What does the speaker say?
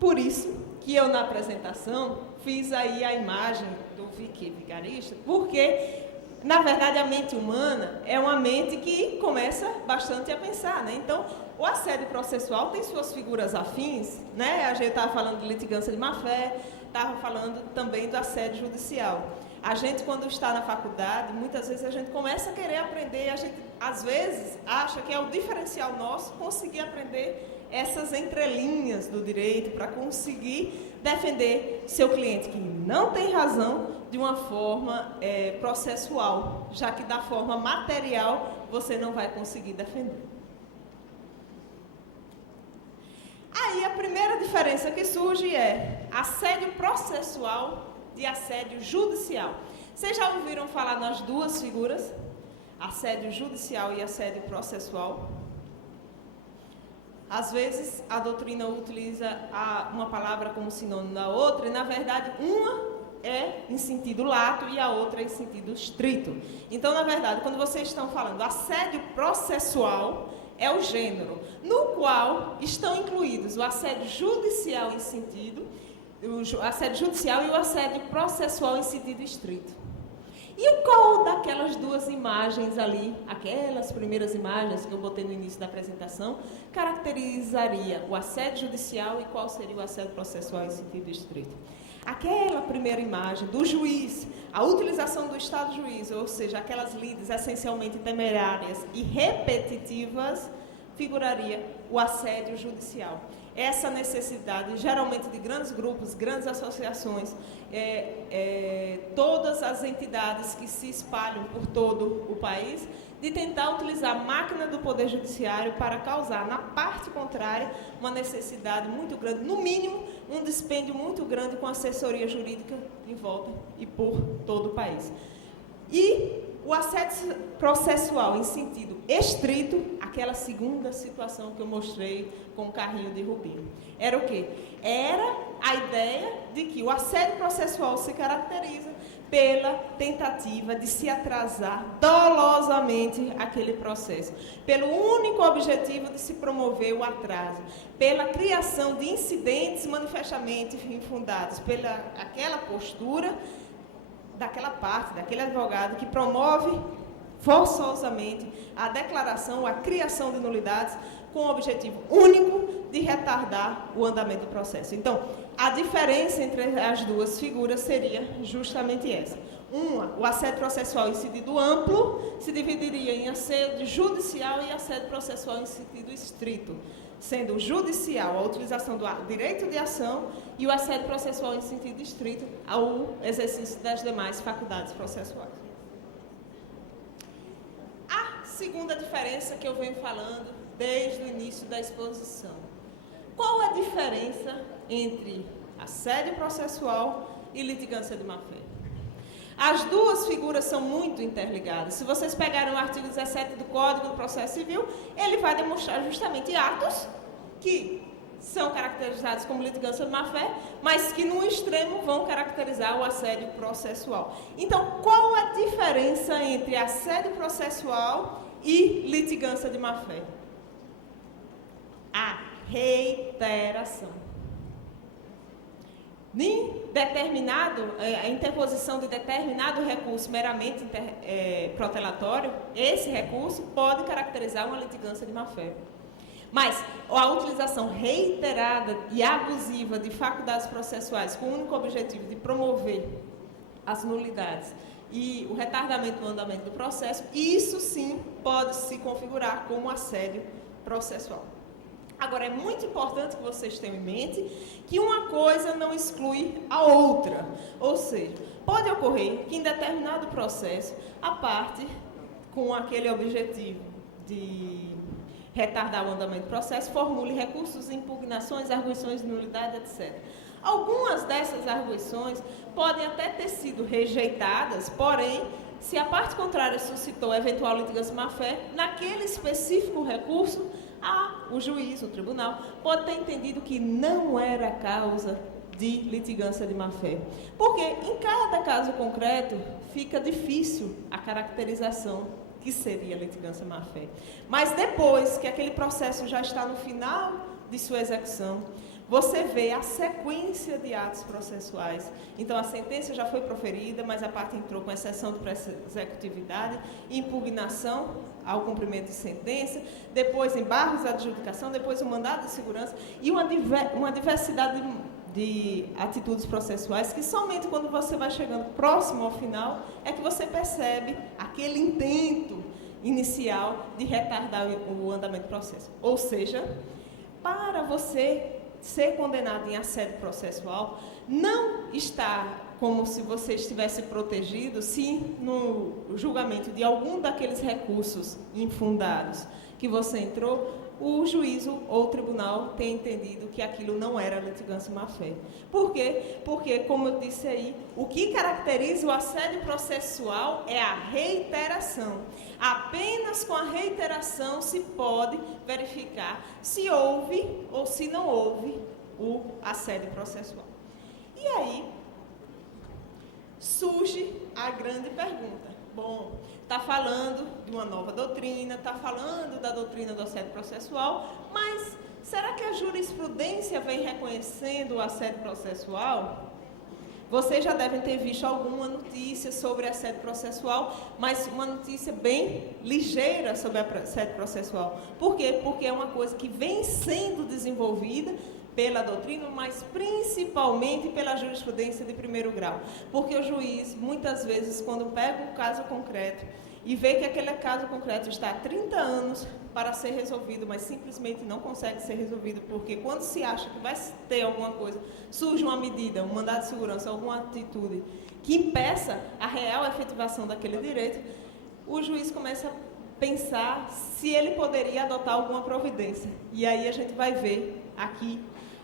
Por isso que eu, na apresentação, fiz aí a imagem do vigarista, porque, na verdade, a mente humana é uma mente que começa bastante a pensar, né? Então, o assédio processual tem suas figuras afins, né? A gente estava falando de litigância de má-fé, estava falando também do assédio judicial. A gente, quando está na faculdade, muitas vezes a gente começa a querer aprender, a gente, às vezes, acha que é o diferencial nosso conseguir aprender essas entrelinhas do direito para conseguir defender seu cliente, que não tem razão, de uma forma processual, já que da forma material você não vai conseguir defender. Aí a primeira diferença que surge é assédio processual de assédio judicial. Vocês já ouviram falar nas duas figuras? Assédio judicial e assédio processual? Às vezes a doutrina utiliza uma palavra como sinônimo da outra, e na verdade uma é em sentido lato e a outra é em sentido estrito. Então, na verdade, quando vocês estão falando assédio processual, é o gênero no qual estão incluídos o assédio judicial em sentido, o assédio judicial e o assédio processual em sentido estrito. E qual daquelas duas imagens ali, aquelas primeiras imagens que eu botei no início da apresentação, caracterizaria o assédio judicial e qual seria o assédio processual em sentido estrito? Aquela primeira imagem do juiz, a utilização do estado juiz, ou seja, aquelas lides essencialmente temerárias e repetitivas, figuraria o assédio judicial. Essa necessidade, geralmente de grandes grupos, grandes associações, todas as entidades que se espalham por todo o país, de tentar utilizar a máquina do Poder Judiciário para causar, na parte contrária, uma necessidade muito grande, no mínimo, um dispêndio muito grande com assessoria jurídica em volta e por todo o país. E o assédio processual em sentido estrito, aquela segunda situação que eu mostrei com o carrinho de Rubinho. Era o quê? Era a ideia de que o assédio processual se caracteriza pela tentativa de se atrasar dolosamente aquele processo, pelo único objetivo de se promover o atraso, pela criação de incidentes manifestamente infundados, pela aquela postura daquela parte, daquele advogado que promove forçosamente a declaração, a criação de nulidades com o objetivo único de retardar o andamento do processo. Então, a diferença entre as duas figuras seria justamente essa. Uma, o assédio processual em sentido amplo, se dividiria em assédio judicial e assédio processual em sentido estrito, sendo o judicial a utilização do direito de ação e o assédio processual em sentido estrito ao exercício das demais faculdades processuais. A segunda diferença que eu venho falando desde o início da exposição. Qual a diferença entre assédio processual e litigância de má-fé? As duas figuras são muito interligadas. Se vocês pegarem o artigo 17 do Código do Processo Civil, ele vai demonstrar justamente atos que são caracterizados como litigância de má-fé, mas que no extremo vão caracterizar o assédio processual. Então, qual a diferença entre assédio processual e litigância de má-fé? A reiteração. A interposição de determinado recurso meramente protelatório, esse recurso pode caracterizar uma litigância de má-fé. Mas a utilização reiterada e abusiva de faculdades processuais com o único objetivo de promover as nulidades e o retardamento do andamento do processo, isso sim pode se configurar como assédio processual. Agora, é muito importante que vocês tenham em mente que uma coisa não exclui a outra. Ou seja, pode ocorrer que em determinado processo, a parte com aquele objetivo de retardar o andamento do processo, formule recursos, impugnações, arguições de nulidade, etc. Algumas dessas arguições podem até ter sido rejeitadas, porém, se a parte contrária suscitou eventual litigância de má-fé, naquele específico recurso, o juiz, o tribunal, pode ter entendido que não era causa de litigância de má-fé. Porque em cada caso concreto fica difícil a caracterização que seria litigância má-fé. Mas depois que aquele processo já está no final de sua execução, você vê a sequência de atos processuais. Então, a sentença já foi proferida, mas a parte entrou com exceção de pré-executividade, impugnação ao cumprimento de sentença, depois embargos à adjudicação, depois o mandado de segurança e uma diversidade de atitudes processuais que somente quando você vai chegando próximo ao final é que você percebe aquele intento inicial de retardar o andamento do processo. Ou seja, para você ser condenado em assédio processual, não está como se você estivesse protegido se no julgamento de algum daqueles recursos infundados que você entrou, o juízo ou o tribunal tem entendido que aquilo não era litigância má-fé. Por quê? Porque, como eu disse aí, o que caracteriza o assédio processual é a reiteração. Apenas com a reiteração se pode verificar se houve ou se não houve o assédio processual. E aí surge a grande pergunta. Bom, está falando de uma nova doutrina, está falando da doutrina do assédio processual, mas será que a jurisprudência vem reconhecendo o assédio processual? Vocês já devem ter visto alguma notícia sobre assédio processual, mas uma notícia bem ligeira sobre assédio processual. Por quê? Porque é uma coisa que vem sendo desenvolvida pela doutrina, mas principalmente pela jurisprudência de primeiro grau. Porque o juiz, muitas vezes, quando pega um caso concreto e vê que aquele caso concreto está há 30 anos para ser resolvido, mas simplesmente não consegue ser resolvido, porque quando se acha que vai ter alguma coisa, surge uma medida, um mandado de segurança, alguma atitude que impeça a real efetivação daquele direito, o juiz começa a pensar se ele poderia adotar alguma providência. E aí a gente vai ver aqui